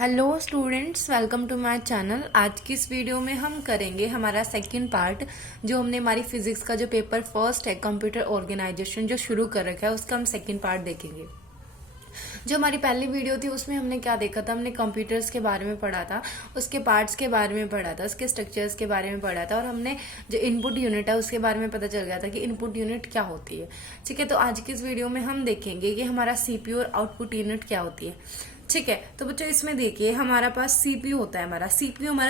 Hello students, welcome to my channel. आज की इस वीडियो में हम करेंगे हमारा सेकंड पार्ट। जो हमने हमारी फिजिक्स का जो पेपर फर्स्ट है कंप्यूटर ऑर्गेनाइजेशन जो शुरू कर रखा है, उसका हम सेकंड पार्ट देखेंगे। जो हमारी पहली वीडियो थी उसमें हमने क्या देखा था, हमने कंप्यूटर्स के बारे में पढ़ा था, उसके पार्ट्स के बारे में पढ़ा था, उसके स्ट्रक्चर्स के बारे में पढ़ा था, और हमने जो इनपुट यूनिट है उसके बारे में पता चल गया था कि इनपुट यूनिट क्या होती है। ठीक है, तो आज की इस वीडियो में हम देखेंगे कि हमारा सीपीयू और आउटपुट यूनिट क्या होती है। ठीक है, तो बच्चों इसमें देखिए हमारा पास सीपीयू होता है। हमारा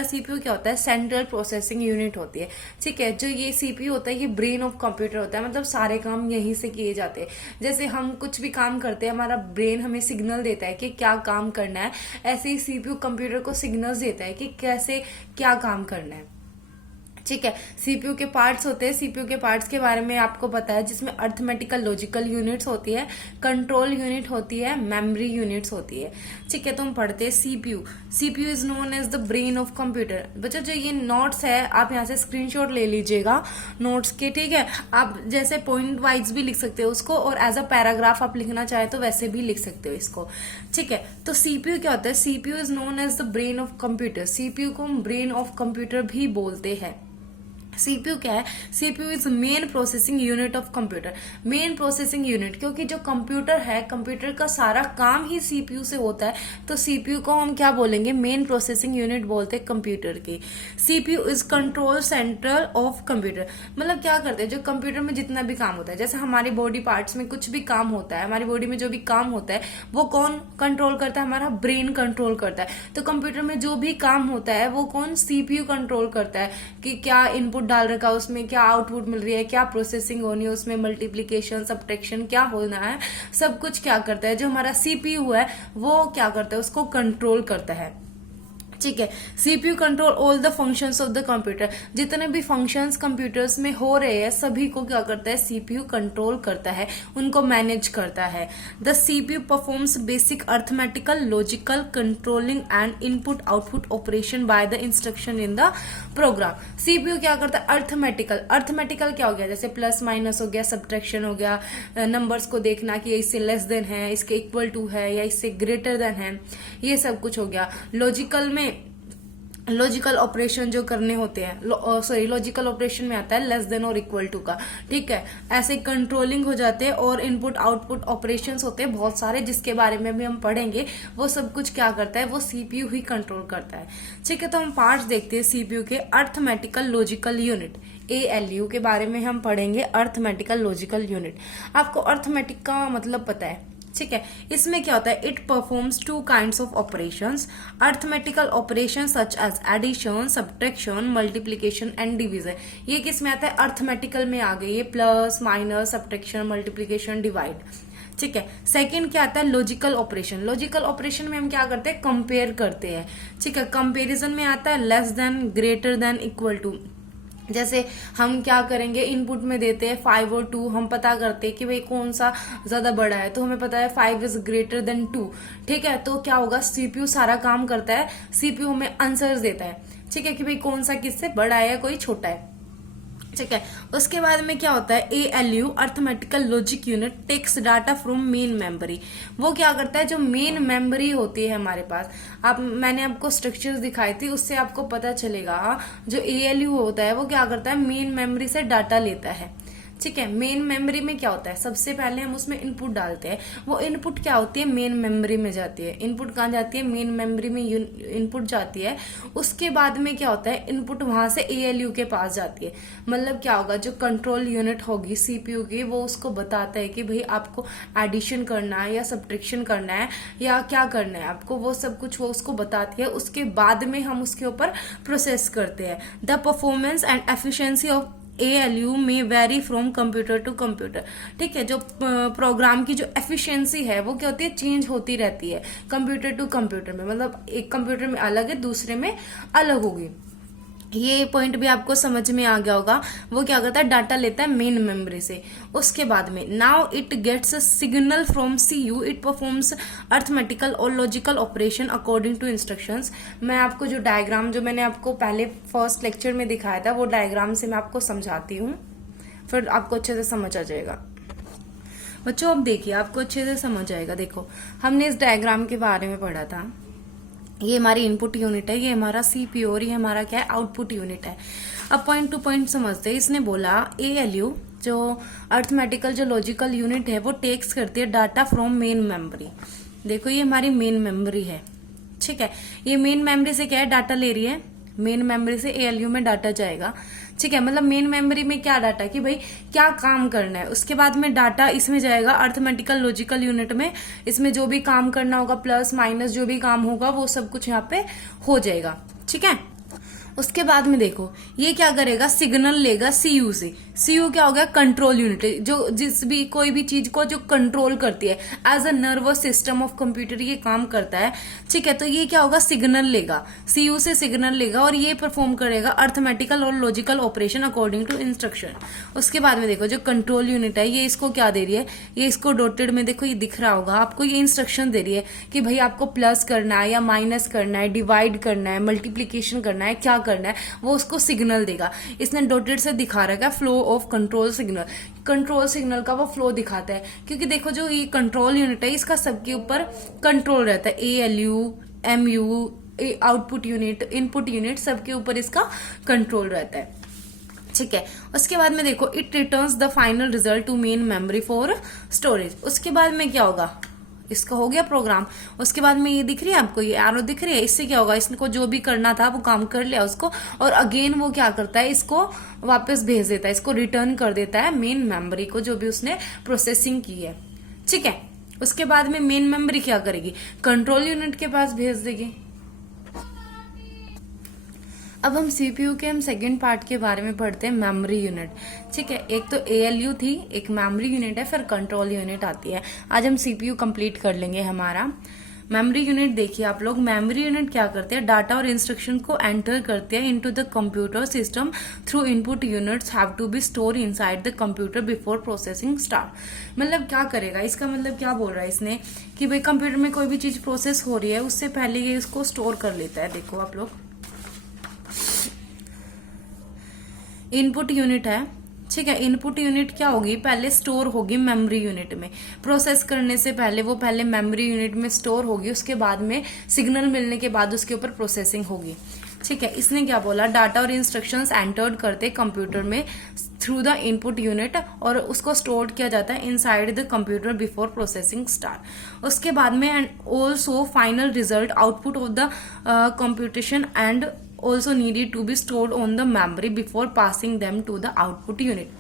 सीपीयू क्या होता है, सेंट्रल प्रोसेसिंग यूनिट होती है। ठीक है, जो ये सीपीयू होता है ये ब्रेन ऑफ कंप्यूटर होता है, मतलब सारे काम यहीं से किए जाते हैं। जैसे हम कुछ भी काम करते हैं, हमारा ब्रेन हमें सिग्नल देता है कि क्या काम करना है, ऐसे ही सीपीयू कंप्यूटर को सिग्नल्स देता है कि कैसे क्या काम करना है। ठीक है, सीपीयू के पार्ट्स होते हैं। सीपीयू के पार्ट्स के बारे में आपको पता है, जिसमें अर्थमेटिकल लॉजिकल यूनिट्स होती है, कंट्रोल यूनिट होती है, मेमोरी यूनिट्स होती है। ठीक है, तो हम पढ़ते हैं CPU. CPU is known as the brain of computer. बच्चों जो ये नोट्स है आप यहाँ से स्क्रीनशॉट ले लीजिएगा नोट्स के। ठीक है, आप जैसे पॉइंट वाइज भी लिख सकते हो उसको, और एज अ पैराग्राफ आप लिखना चाहे तो वैसे भी लिख सकते हो इसको। ठीक है, तो सीपीयू क्या होता है, CPU is known as the brain of computer. CPU को हम ब्रेन ऑफ कंप्यूटर भी बोलते हैं। सीपीयू क्या है, CPU is main processing unit of computer. Main processing unit, क्योंकि जो कंप्यूटर है, कंप्यूटर का सारा काम ही सीपीयू से होता है, तो सीपीयू को हम क्या बोलेंगे, मेन प्रोसेसिंग यूनिट बोलते हैं कंप्यूटर की। CPU is control central of computer. मतलब क्या करते हैं, जो कंप्यूटर में जितना भी काम होता है, जैसे हमारी बॉडी पार्ट्स में कुछ भी काम होता है, हमारी बॉडी में जो भी काम होता है वो कौन कंट्रोल करता है, हमारा ब्रेन कंट्रोल करता है। तो कंप्यूटर में जो भी काम होता है वो कौन, सीपीयू कंट्रोल करता है कि क्या इनपुट डाल रखा है उसमें, क्या आउटपुट मिल रही है, क्या प्रोसेसिंग होनी है उसमें, मल्टीप्लीकेशन सब्ट्रैक्शन क्या होना है, सब कुछ क्या करता है। जो हमारा सीपीयू है वो क्या करता है, उसको कंट्रोल करता है। ठीक है, CPU control all the functions of the computer. जितने भी फंक्शंस कंप्यूटर्स में हो रहे हैं सभी को क्या करता है, सीपीयू कंट्रोल करता है, उनको मैनेज करता है। The CPU performs basic arithmetical logical controlling and input output operation by the instruction in the program. CPU क्या करता है, अर्थमेटिकल। अर्थमेटिकल क्या हो गया, जैसे प्लस माइनस हो गया, सब्ट्रैक्शन हो गया, नंबर्स को देखना कि इससे लेस देन है, इसके इक्वल टू है या इससे ग्रेटर देन है, ये सब कुछ हो गया। लॉजिकल में लॉजिकल ऑपरेशन जो करने होते हैं, सॉरी लॉजिकल ऑपरेशन में आता है लेस देन और इक्वल टू का। ठीक है, ऐसे कंट्रोलिंग हो जाते हैं, और इनपुट आउटपुट ऑपरेशंस होते हैं बहुत सारे, जिसके बारे में भी हम पढ़ेंगे। वो सब कुछ क्या करता है, वो सीपीयू ही कंट्रोल करता है। ठीक है, तो हम पार्ट्स देखते हैं सीपीयू के। अर्थमेटिकल लॉजिकल यूनिट, एएलयू के बारे में हम पढ़ेंगे। अर्थमेटिकल लॉजिकल यूनिट, आपको अर्थमेटिक का मतलब पता है। ठीक है, इसमें क्या होता है, it performs two kinds of operations. Arithmetical operation such as addition, subtraction, multiplication and division. ये किस में आता है, अर्थमेटिकल में आ गई, ये plus minus subtraction multiplication divide. ठीक है, सेकंड क्या आता है, लॉजिकल ऑपरेशन। लॉजिकल ऑपरेशन में हम क्या करते हैं, कंपेयर करते हैं। ठीक है, कंपेरिजन में आता है less than, greater than, equal to. जैसे हम क्या करेंगे, इनपुट में देते हैं 5 और 2, हम पता करते हैं कि भाई कौन सा ज्यादा बड़ा है, तो हमें पता है 5 इज ग्रेटर देन 2। ठीक है, तो क्या होगा, सीपीयू सारा काम करता है, सीपीयू हमें आंसर्स देता है। ठीक है, कि भाई कौन सा किससे बड़ा है या कोई छोटा है। ठीक है, उसके बाद में क्या होता है, ALU arithmetical logic unit takes data from main memory. वो क्या करता है, जो मेन मेमोरी होती है हमारे पास, मैंने आपको स्ट्रक्चर्स दिखाई थी, उससे आपको पता चलेगा जो एएलयू होता है वो क्या करता है, मेन मेमोरी से डाटा लेता है। ठीक है, मेन मेमोरी में क्या होता है, सबसे पहले हम उसमें इनपुट डालते हैं, वो इनपुट क्या होती है, मेन मेमोरी में जाती है। इनपुट कहाँ जाती है, मेन मेमोरी में इनपुट जाती है। उसके बाद में क्या होता है, इनपुट वहां से एएलयू के पास जाती है। मतलब क्या होगा, जो कंट्रोल यूनिट होगी सीपीयू की, वो उसको बताता है कि भाई आपको एडिशन करना है या सब्ट्रैक्शन करना है या क्या करना है आपको, वो सब कुछ वो उसको बताती है। उसके बाद में हम उसके ऊपर प्रोसेस करते हैं। The performance and efficiency of ALU में vary from computer to computer. ठीक है, जो प्रोग्राम की जो एफिशिएंसी है वो क्या होती है, चेंज होती रहती है कंप्यूटर टू कंप्यूटर में। मतलब एक कंप्यूटर में अलग है, दूसरे में अलग होगी। ये पॉइंट भी आपको समझ में आ गया होगा। वो क्या करता है, डाटा लेता है मेन मेमोरी से। उसके बाद में now it gets a signal from CU, it performs arithmetical और logical operation according to instructions. मैं आपको जो डायग्राम जो मैंने आपको पहले फर्स्ट लेक्चर में दिखाया था, वो डायग्राम से मैं आपको समझाती हूँ, फिर आपको अच्छे से समझ आ जाएगा। बच्चों अब देखिए, आपको अच्छे से समझ आएगा। देखो, हमने इस डायग्राम के बारे में पढ़ा था। ये हमारी इनपुट यूनिट है, ये हमारा सीपीयू और ये हमारा क्या है, आउटपुट यूनिट है। अब पॉइंट टू पॉइंट समझते हैं। इसने बोला एएलयू जो अर्थमेटिकल जो लॉजिकल यूनिट है वो टेक्स करती है डाटा फ्रॉम मेन मेमोरी। देखो ये हमारी मेन मेमोरी है, ठीक है। ये मेन मेमोरी से क्या है, डाटा ले रही है, मेन मेमोरी से एएलयू में डाटा जाएगा, ठीक है। मतलब मेन मेमोरी में क्या डाटा कि भाई क्या काम करना है, उसके बाद में डाटा इसमें जाएगा अर्थमेटिकल लॉजिकल यूनिट में। इसमें जो भी काम करना होगा, प्लस माइनस जो भी काम होगा वो सब कुछ यहाँ पे हो जाएगा, ठीक है। उसके बाद में देखो ये क्या करेगा, सिग्नल लेगा सीयू से। सीयू क्या हो गया, कंट्रोल यूनिट, जो जिस भी कोई भी चीज को जो कंट्रोल करती है, as a nervous system of computer ये काम करता है, ठीक है। तो ये क्या होगा, सिग्नल लेगा, सीयू से सिग्नल लेगा और ये परफॉर्म करेगा अर्थमेटिकल और logical operation according to instruction. उसके बाद में देखो जो कंट्रोल यूनिट है ये इसको क्या दे रही है, ये इसको डॉटेड में देखो ये दिख रहा होगा आपको, ये इंस्ट्रक्शन दे रही है कि भाई आपको प्लस करना है या माइनस करना है, डिवाइड करना है, मल्टीप्लीकेशन करना है, क्या करना है वो उसको सिग्नल देगा। इसने डॉटेड से दिखा रखा है flow of control signal, control signal का वो फ्लो दिखाता है। क्योंकि देखो जो ये कंट्रोल यूनिट है इसका सबके ऊपर कंट्रोल रहता है, ALU, MU, output unit, input unit, सबके ऊपर इसका कंट्रोल रहता है, ठीक है। उसके बाद में देखो it returns the final result to main memory for storage. उसके बाद में क्या होगा, इसका हो गया प्रोग्राम। उसके बाद में ये दिख रही है आपको, ये एरो दिख रही है, इससे क्या होगा, इसको जो भी करना था वो काम कर लिया उसको, और अगेन वो क्या करता है, इसको वापस भेज देता है, इसको रिटर्न कर देता है मेन मेमोरी को जो भी उसने प्रोसेसिंग की है, ठीक है। उसके बाद में मेन मेमोरी क्या करेगी, कंट्रोल यूनिट के पास भेज देगी। अब हम सीपीयू के हम सेकंड पार्ट के बारे में पढ़ते हैं, मेमोरी यूनिट, ठीक है। एक तो एएलयू थी, एक मेमोरी यूनिट है, फिर कंट्रोल यूनिट आती है। आज हम सीपीयू कंप्लीट कर लेंगे हमारा मेमोरी यूनिट। देखिए आप लोग, मेमोरी यूनिट क्या करते हैं, डाटा और इंस्ट्रक्शन को एंटर करते हैं into the computer system through input units have to be store inside the computer before processing start. मतलब क्या करेगा, इसका मतलब क्या बोल रहा है इसने कि भाई कंप्यूटर में कोई भी चीज प्रोसेस हो रही है उससे पहले ये इसको स्टोर कर लेता है। देखो आप लोग, इनपुट यूनिट है, ठीक है। इनपुट यूनिट क्या होगी, पहले स्टोर होगी मेमोरी यूनिट में, प्रोसेस करने से पहले वो पहले मेमोरी यूनिट में स्टोर होगी, उसके बाद में सिग्नल मिलने के बाद उसके ऊपर प्रोसेसिंग होगी, ठीक है। इसने क्या बोला, डाटा और इंस्ट्रक्शंस एंटर्ड करते कंप्यूटर में थ्रू द इनपुट यूनिट और उसको स्टोर किया जाता है inside the computer before processing start. उसके बाद में also final result output of the computation and also needed to be stored on the memory before passing them to the output unit।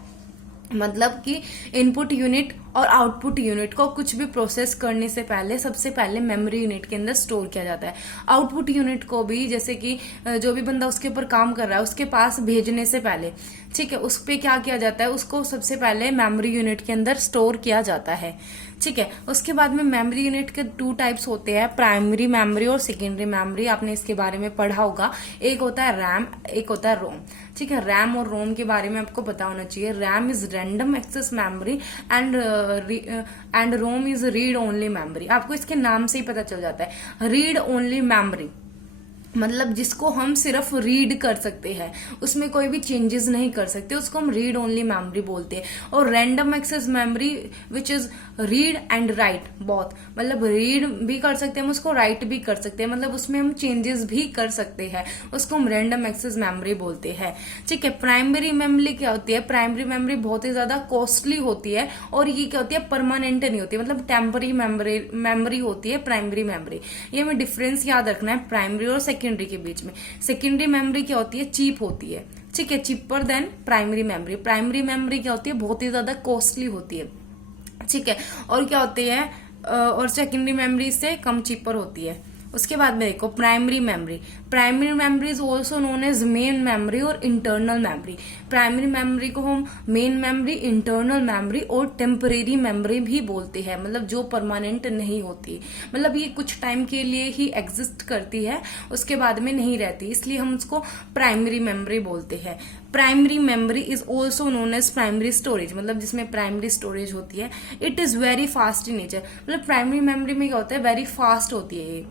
मतलब कि इनपुट यूनिट और output unit को कुछ भी process करने से पहले सबसे पहले मेमोरी यूनिट के अंदर स्टोर किया जाता है। आउटपुट यूनिट को भी जैसे कि जो भी बंदा उसके ऊपर काम कर रहा है उसके पास भेजने से पहले, ठीक है, उस पर क्या किया जाता है, उसको सबसे पहले मेमोरी यूनिट के अंदर स्टोर किया जाता है, ठीक है। उसके बाद में मेमोरी यूनिट के 2 टाइप्स होते हैं, प्राइमरी मेमोरी और सेकेंडरी मेमोरी। आपने इसके बारे में पढ़ा होगा, एक होता है रैम, एक होता है रोम, ठीक है। रैम और रोम के बारे में आपको पता होना चाहिए। RAM is random access memory and ROM is read only memory. आपको इसके नाम से ही पता चल जाता है, रीड ओनली मेमोरी मतलब जिसको हम सिर्फ रीड कर सकते हैं, उसमें कोई भी चेंजेस नहीं कर सकते, उसको हम रीड ओनली मेमोरी बोलते हैं। और random access memory which is read and write both, मतलब रीड भी कर सकते हैं हम उसको, राइट भी कर सकते हैं, मतलब उसमें हम चेंजेस भी कर सकते हैं, उसको हम रैंडम एक्सेस मेमोरी बोलते हैं, ठीक है। प्राइमरी मेमोरी क्या होती है, प्राइमरी मेमोरी बहुत ही ज्यादा कॉस्टली होती है और ये क्या होती है, परमानेंट नहीं होती, मतलब टेम्पररी मेमोरी होती है प्राइमरी मेमोरी। ये हमें डिफरेंस याद रखना है प्राइमरी और सेकेंडरी के बीच में। सेकेंडरी मेमोरी क्या होती है, चीप होती है, ठीक है, cheaper than primary memory. Primary memory क्या होती है, बहुत ही ज्यादा कॉस्टली होती है, ठीक है, और क्या होती है, और सेकेंडरी मेमोरी से कम चीपर होती है। उसके बाद में देखो primary memory, primary memory is also known as main memory और इंटरनल मेमोरी। प्राइमरी मेमोरी को हम मेन मेमोरी, इंटरनल मेमोरी और टेम्परेरी मेमोरी भी बोलते हैं, मतलब जो परमानेंट नहीं होती, मतलब ये कुछ टाइम के लिए ही एग्जिस्ट करती है, उसके बाद में नहीं रहती, इसलिए हम उसको प्राइमरी मेमोरी बोलते हैं। Primary memory is also known as primary storage, मतलब जिसमें प्राइमरी स्टोरेज होती है। It is very fast in nature, मतलब प्राइमरी मेमोरी में क्या होता है, वेरी फास्ट होती है ये,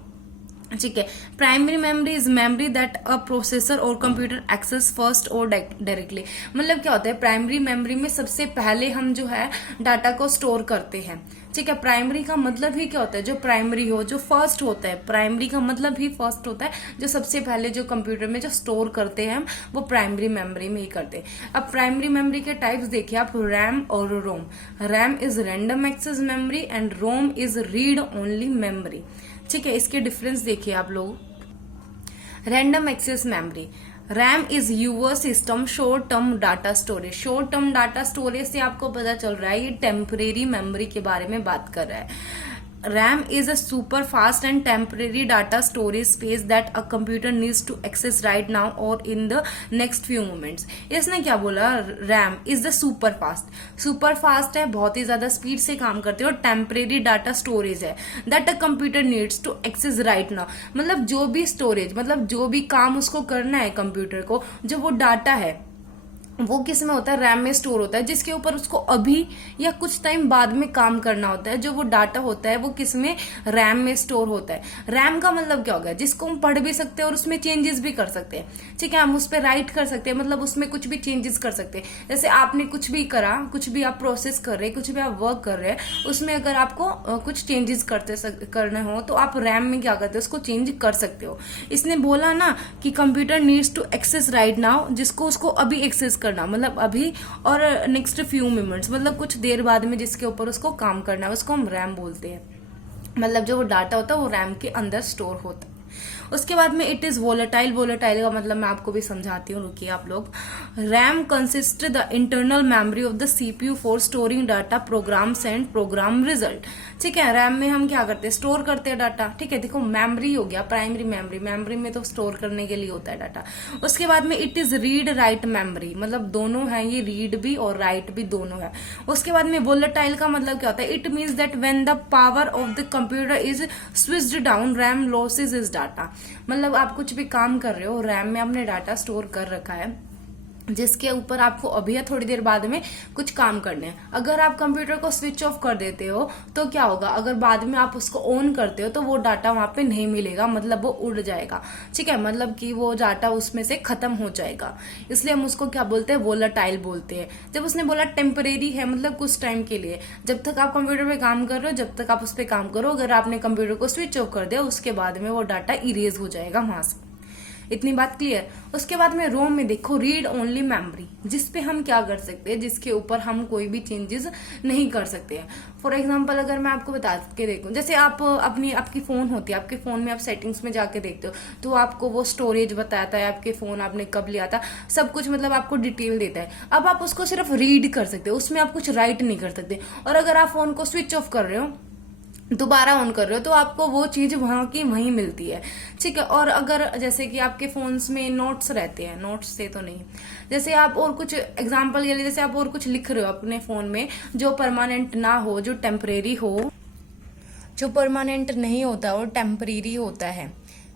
ठीक है। Primary memory is memory that a processor और कंप्यूटर एक्सेस फर्स्ट और डायरेक्टली। मतलब क्या होता है, प्राइमरी मेमोरी में सबसे पहले हम जो है डाटा को स्टोर करते हैं। ठीक है, प्राइमरी का मतलब ही क्या होता है, जो प्राइमरी हो, जो फर्स्ट होता है, प्राइमरी का मतलब ही फर्स्ट होता है, जो सबसे पहले जो कंप्यूटर में जो स्टोर करते हैं हम, वो प्राइमरी मेमोरी में ही करते हैं। अब प्राइमरी मेमोरी के टाइप्स देखिए आप, रैम और ROM. RAM is random access memory and ROM is read only memory. ठीक है, इसके डिफरेंस देखिए आप लोग। Random access memory, RAM is your system short term data storage. Short term data storage से आपको पता चल रहा है ये टेम्परेरी मेमोरी के बारे में बात कर रहा है। RAM is a super fast and temporary data storage space that a computer needs to access right now or in the next few moments। इसने क्या बोला, RAM is the super fast। super fast है, बहुत ही ज्यादा speed से काम करते हैं, और टेम्परेरी डाटा स्टोरेज है that a computer needs to access right now। मतलब जो भी स्टोरेज, मतलब जो भी काम उसको करना है कंप्यूटर को, जो वो डाटा है वो किस में होता है, रैम में स्टोर होता है, जिसके ऊपर उसको अभी या कुछ टाइम बाद में काम करना होता है। जो वो डाटा होता है वो किस में, रैम में स्टोर होता है। रैम का मतलब क्या होगा, जिसको हम पढ़ भी सकते हैं और उसमें चेंजेस भी कर सकते हैं। ठीक है, हम उस पर राइट कर सकते हैं, मतलब उसमें कुछ भी चेंजेस कर सकते हैं। जैसे आपने कुछ भी करा, कुछ भी आप प्रोसेस कर रहे हैं, कुछ भी आप वर्क कर रहे हैं, उसमें अगर आपको कुछ चेंजेस करने हो तो आप रैम में क्या करते हो, उसको चेंज कर सकते हो। इसने बोला ना कि computer needs to access right now, जिसको उसको अभी एक्सेस करना, मतलब अभी और नेक्स्ट फ्यू मिनट्स, मतलब कुछ देर बाद में जिसके ऊपर उसको काम करना है, उसको हम रैम बोलते हैं। मतलब जो वो डाटा होता है वो रैम के अंदर स्टोर होता है। उसके बाद में इट इज वोलेटाइल। वोलेटाइल का मतलब मैं आपको भी समझाती हूँ, रुकिए आप लोग। RAM consist the internal memory of the CPU for storing data, programs and program result. ठीक है, रैम में हम क्या करते हैं, स्टोर करते हैं डाटा। ठीक है, देखो मेमोरी हो गया, प्राइमरी मेमोरी, मेमोरी में तो स्टोर करने के लिए होता है डाटा। उसके बाद में it is read write memory, मतलब दोनों है, ये रीड भी और राइट भी दोनों है। उसके बाद में वोलेटाइल का मतलब क्या होता है, it means that when the power of the computer is switched down, RAM losses is data. मतलब आप कुछ भी काम कर रहे हो, रैम में आपने डाटा स्टोर कर रखा है, जिसके ऊपर आपको अभी या थोड़ी देर बाद में कुछ काम करने हैं। अगर आप कंप्यूटर को स्विच ऑफ कर देते हो तो क्या होगा, अगर बाद में आप उसको ऑन करते हो तो वो डाटा वहां पे नहीं मिलेगा, मतलब वो उड़ जाएगा। ठीक है, मतलब कि वो डाटा उसमें से खत्म हो जाएगा। इसलिए हम उसको क्या बोलते हैं, वोलेटाइल बोलते हैं। जब उसने बोला टेम्परेरी है, मतलब कुछ टाइम के लिए, जब तक आप कंप्यूटर पे काम कर रहे हो, जब तक आप उस पर काम करो, अगर आपने कंप्यूटर को स्विच ऑफ कर दिया उसके बाद में वो डाटा इरेज हो जाएगा वहां से। इतनी बात क्लियर। उसके बाद में रोम में देखो, रीड ओनली मेमोरी, जिसपे हम क्या कर सकते हैं, जिसके ऊपर हम कोई भी चेंजेस नहीं कर सकते हैं। फॉर एग्जांपल अगर मैं आपको बता के देखूं, जैसे आप आपकी फोन होती है, आपके फोन में आप सेटिंग्स में जाके देखते हो तो आपको वो स्टोरेज बताता है, आपके फोन आपने कब लिया था, सब कुछ, मतलब आपको डिटेल देता है। अब आप उसको सिर्फ रीड कर सकते हो, उसमें आप कुछ राइट नहीं कर सकते। और अगर आप फोन को स्विच ऑफ कर रहे हो, दोबारा ऑन कर रहे हो, तो आपको वो चीज वहां की वहीं मिलती है। ठीक है, और अगर जैसे कि आपके फोन्स में नोट्स रहते हैं, नोट्स से तो नहीं, जैसे आप और कुछ एग्जांपल के लिए, जैसे आप और कुछ लिख रहे हो अपने फोन में जो परमानेंट ना हो, जो टेम्परेरी हो, जो परमानेंट नहीं होता वो टेम्परेरी होता है।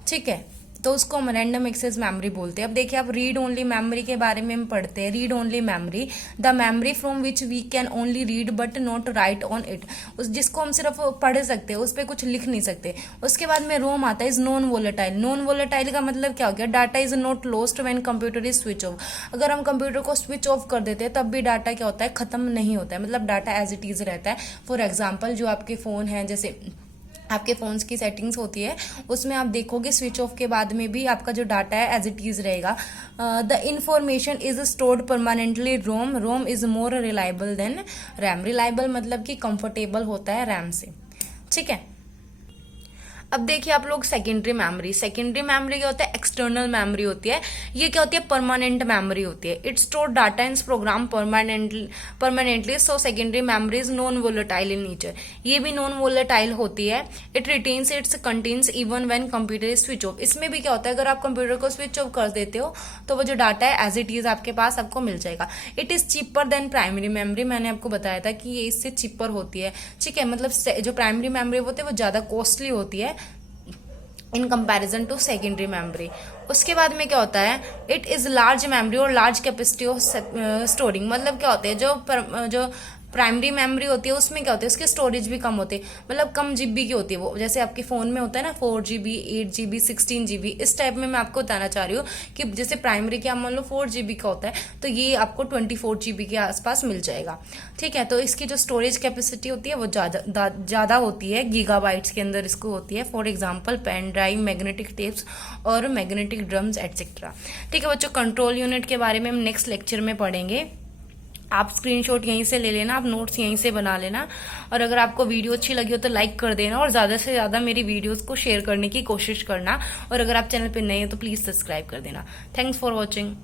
ठीक है, तो उसको हम रैंडम एक्सेस मेमोरी बोलते हैं। अब देखिए, आप रीड ओनली मेमोरी के बारे में हम पढ़ते हैं। Read only memory, the memory from which we can only read but not write on it, उस जिसको हम सिर्फ पढ़ सकते हैं, उस पर कुछ लिख नहीं सकते। उसके बाद में रोम आता है, is non volatile. Non volatile का मतलब क्या हो गया, data is not lost when computer is switch of. अगर हम कंप्यूटर को स्विच ऑफ कर देते हैं तब भी डाटा क्या होता है, खत्म नहीं होता है, मतलब डाटा एज इट इज रहता है। फॉर एग्जाम्पल, जो आपके फोन है, जैसे आपके फोन्स की सेटिंग्स होती है, उसमें आप देखोगे स्विच ऑफ के बाद में भी आपका जो डाटा है एज इट इज रहेगा। The information is stored permanently ROM. ROM is more reliable than RAM. Reliable मतलब कि कंफर्टेबल होता है रैम से। ठीक है, अब देखिए आप लोग सेकेंडरी मेमोरी। सेकेंडरी मेमोरी क्या होता है, एक्सटर्नल मेमोरी होती है। ये क्या होती है, परमानेंट मेमोरी होती है। It store data in program permanently, so secondary memory is non volatile in nature. ये भी नॉन वोलेटाइल होती है। It retains its contents even when computer is switch off. इसमें भी क्या होता है, अगर आप कंप्यूटर को स्विच ऑफ कर देते हो तो वो जो डाटा है एज इट इज आपके पास आपको मिल जाएगा। It is cheaper than primary memory. मैंने आपको बताया था कि ये इससे चीपर होती है। ठीक है, मतलब जो प्राइमरी मेमोरी होती है वो ज्यादा कॉस्टली होती है in comparison to secondary memory. उसके बाद में क्या होता है, इट इज लार्ज मेमोरी और लार्ज कैपेसिटी ऑफ स्टोरिंग। मतलब क्या होता है, जो प्राइमरी मेमोरी होती है उसमें क्या होता है, उसके स्टोरेज भी कम होते हैं, मतलब कम जीबी की होती है वो, जैसे आपके फोन में होता है ना 4 GB, 8 GB, 16 GB, इस टाइप में मैं आपको बताना चाह रही हूँ कि जैसे प्राइमरी क्या मान लो 4 GB का होता है तो ये आपको 24 GB के आसपास मिल जाएगा। ठीक है, तो इसकी जो स्टोरेज कैपेसिटी होती है वो ज़्यादा होती है, गीगाबाइट्स के अंदर इसको होती है। For example pen drive, magnetic tapes और मैग्नेटिक ड्रम्स एटसेट्रा। ठीक है बच्चों, कंट्रोल यूनिट के बारे में हम नेक्स्ट लेक्चर में पढ़ेंगे। आप स्क्रीनशॉट यहीं से ले लेना, आप नोट्स यहीं से बना लेना, और अगर आपको वीडियो अच्छी लगी हो तो लाइक कर देना और ज़्यादा से ज़्यादा मेरी वीडियोस को शेयर करने की कोशिश करना, और अगर आप चैनल पर नए हो तो प्लीज़ सब्सक्राइब कर देना। Thanks for watching.